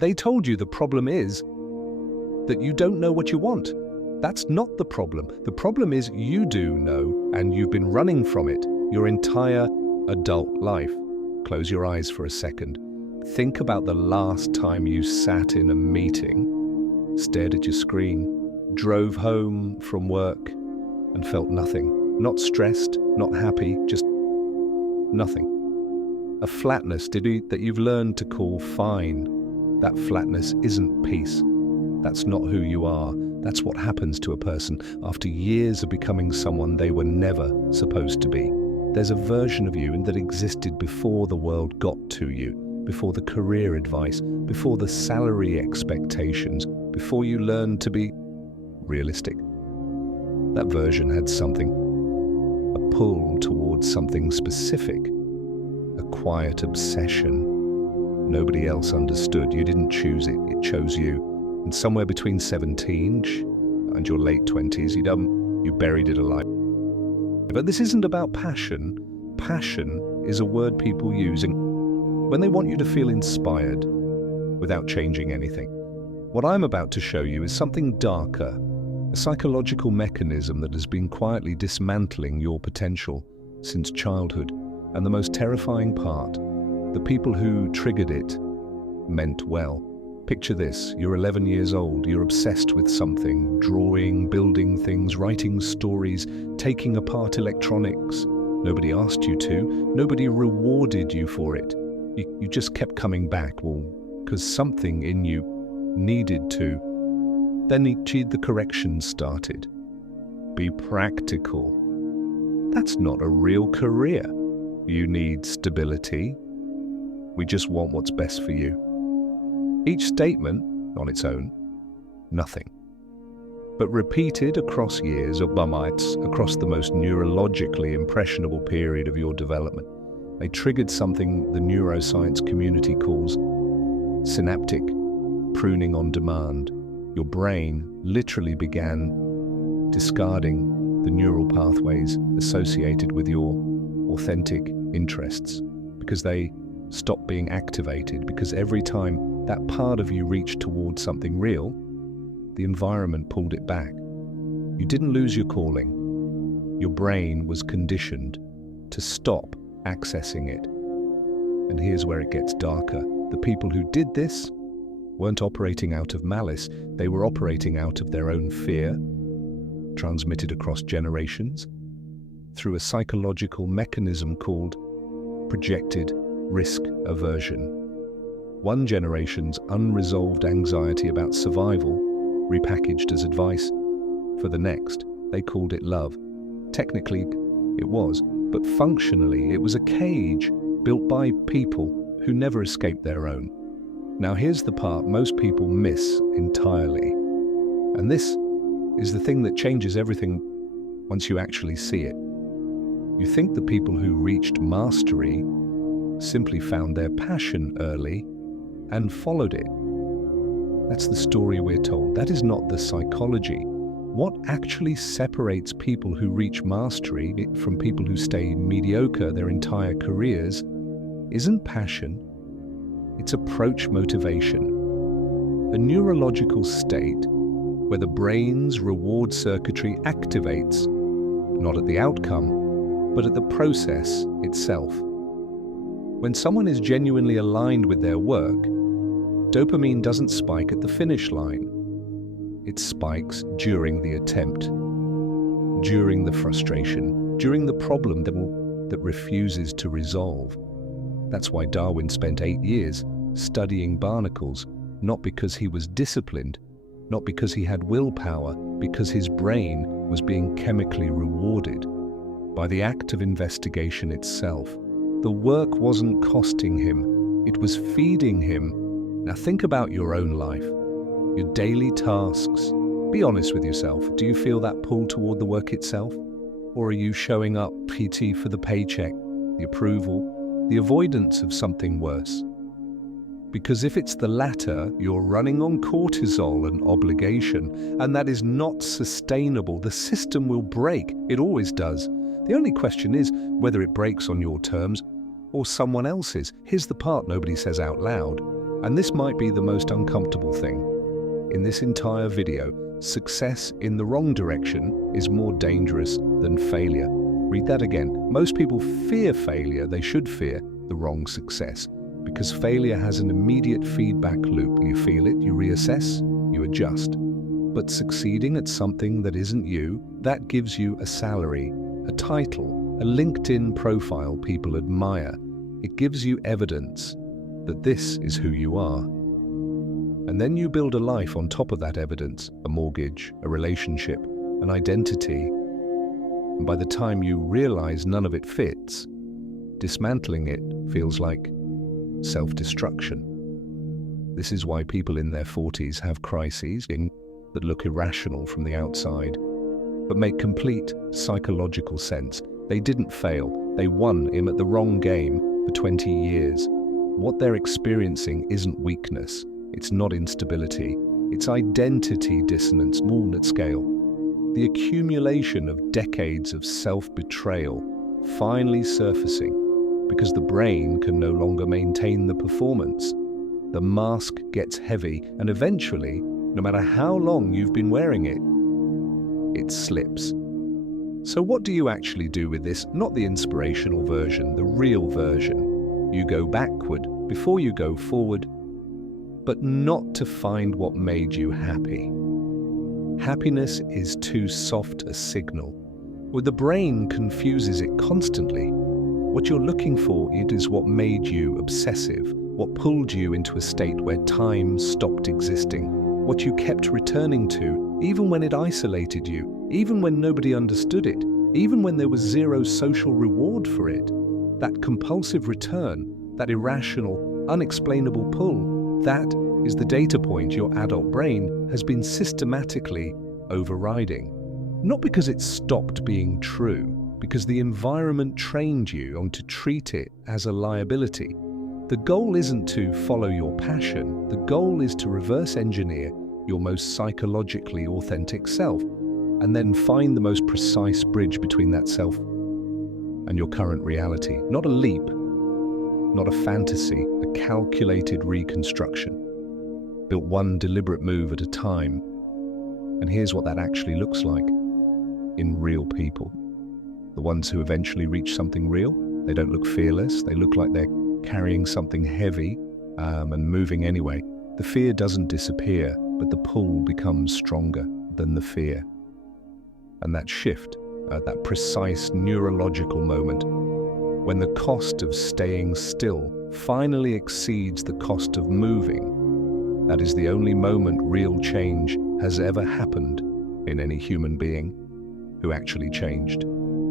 They told you the problem is that you don't know what you want. That's not the problem. The problem is you do know, and you've been running from it your entire adult life. Close your eyes for a second. Think about the last time you sat in a meeting, stared at your screen, drove home from work, and felt nothing. Not stressed, not happy, just nothing. A flatness that you've learned to call fine. That flatness isn't peace. That's not who you are. That's what happens to a person after years of becoming someone they were never supposed to be. There's a version of you that existed before the world got to you, before the career advice, before the salary expectations, before you learned to be realistic. That version had something, a pull towards something specific, a quiet obsession. Nobody else understood. You didn't choose it, it chose you. And somewhere between 17 and your late 20s, you buried it alive. But this isn't about passion. Passion is a word people use when they want you to feel inspired without changing anything. What I'm about to show you is something darker, a psychological mechanism that has been quietly dismantling your potential since childhood. And the most terrifying part, the people who triggered it meant well. Picture this, you're 11 years old, you're obsessed with something, drawing, building things, writing stories, taking apart electronics. Nobody asked you to, nobody rewarded you for it. You just kept coming back, well, because something in you needed to. Then the corrections started. Be practical. That's not a real career. You need stability. We just want what's best for you. Each statement, on its own, nothing. But repeated across years of bummites, across the most neurologically impressionable period of your development, they triggered something the neuroscience community calls synaptic pruning on demand. Your brain literally began discarding the neural pathways associated with your authentic interests because they stopped being activated, because every time that part of you reached towards something real, the environment pulled it back. You didn't lose your calling. Your brain was conditioned to stop accessing it. And here's where it gets darker. The people who did this weren't operating out of malice. They were operating out of their own fear, transmitted across generations, through a psychological mechanism called projected risk aversion. One generation's unresolved anxiety about survival repackaged as advice. For the next, they called it love. Technically, it was, but functionally, it was a cage built by people who never escaped their own. Now here's the part most people miss entirely. And this is the thing that changes everything once you actually see it. You think the people who reached mastery simply found their passion early and followed it. That's the story we're told. That is not the psychology. What actually separates people who reach mastery from people who stay mediocre their entire careers isn't passion, it's approach motivation. A neurological state where the brain's reward circuitry activates, not at the outcome, but at the process itself. When someone is genuinely aligned with their work, dopamine doesn't spike at the finish line. It spikes during the attempt, during the frustration, during the problem that refuses to resolve. That's why Darwin spent 8 years studying barnacles, not because he was disciplined, not because he had willpower, because his brain was being chemically rewarded by the act of investigation itself. The work wasn't costing him, it was feeding him. Now think about your own life, your daily tasks. Be honest with yourself. Do you feel that pull toward the work itself? Or are you showing up PT for the paycheck, the approval, the avoidance of something worse? Because if it's the latter, you're running on cortisol and obligation, and that is not sustainable. The system will break. It always does. The only question is whether it breaks on your terms or someone else's. Here's the part nobody says out loud. And this might be the most uncomfortable thing. In this entire video, success in the wrong direction is more dangerous than failure. Read that again. Most people fear failure. They should fear the wrong success, because failure has an immediate feedback loop. You feel it, you reassess, you adjust. But succeeding at something that isn't you, that gives you a salary, a title, a LinkedIn profile people admire. It gives you evidence that this is who you are. And then you build a life on top of that evidence, a mortgage, a relationship, an identity. And by the time you realize none of it fits, dismantling it feels like self-destruction. This is why people in their 40s have crises that look irrational from the outside, but make complete psychological sense. They didn't fail. They won him at the wrong game for 20 years. What they're experiencing isn't weakness. It's not instability. It's identity dissonance, walnut scale. The accumulation of decades of self-betrayal finally surfacing because the brain can no longer maintain the performance. The mask gets heavy, and eventually, no matter how long you've been wearing it, it slips. So what do you actually do with this? Not the inspirational version, the real version. You go backward before you go forward, but not to find what made you happy. Happiness is too soft a signal. Well, the brain confuses it constantly. What you're looking for, it is what made you obsessive, what pulled you into a state where time stopped existing, what you kept returning to, even when it isolated you, even when nobody understood it, even when there was zero social reward for it. That compulsive return, that irrational, unexplainable pull, that is the data point your adult brain has been systematically overriding. Not because it stopped being true, because the environment trained you on to treat it as a liability. The goal isn't to follow your passion. The goal is to reverse engineer your most psychologically authentic self, and then find the most precise bridge between that self and your current reality. Not a leap, not a fantasy, a calculated reconstruction, built one deliberate move at a time. And here's what that actually looks like in real people. The ones who eventually reach something real, they don't look fearless, they look like they're carrying something heavy and moving anyway. The fear doesn't disappear, but the pull becomes stronger than the fear. And that shift, that precise neurological moment, when the cost of staying still finally exceeds the cost of moving, that is the only moment real change has ever happened in any human being who actually changed.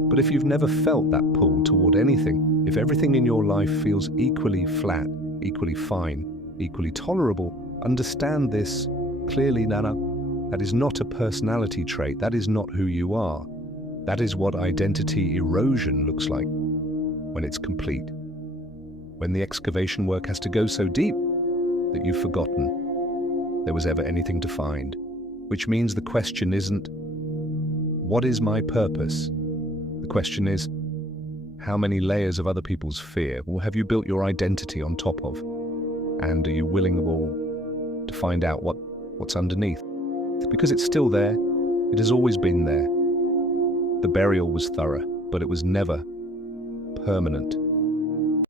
But if you've never felt that pull toward anything, if everything in your life feels equally flat, equally fine, equally tolerable, understand this clearly, Nana. That is not a personality trait. That is not who you are. That is what identity erosion looks like when it's complete. When the excavation work has to go so deep that you've forgotten there was ever anything to find. Which means the question isn't, what is my purpose? The question is, how many layers of other people's fear have you built your identity on top of? And are you willing to find out what's underneath? Because it's still there. It has always been there. The burial was thorough, but it was never permanent.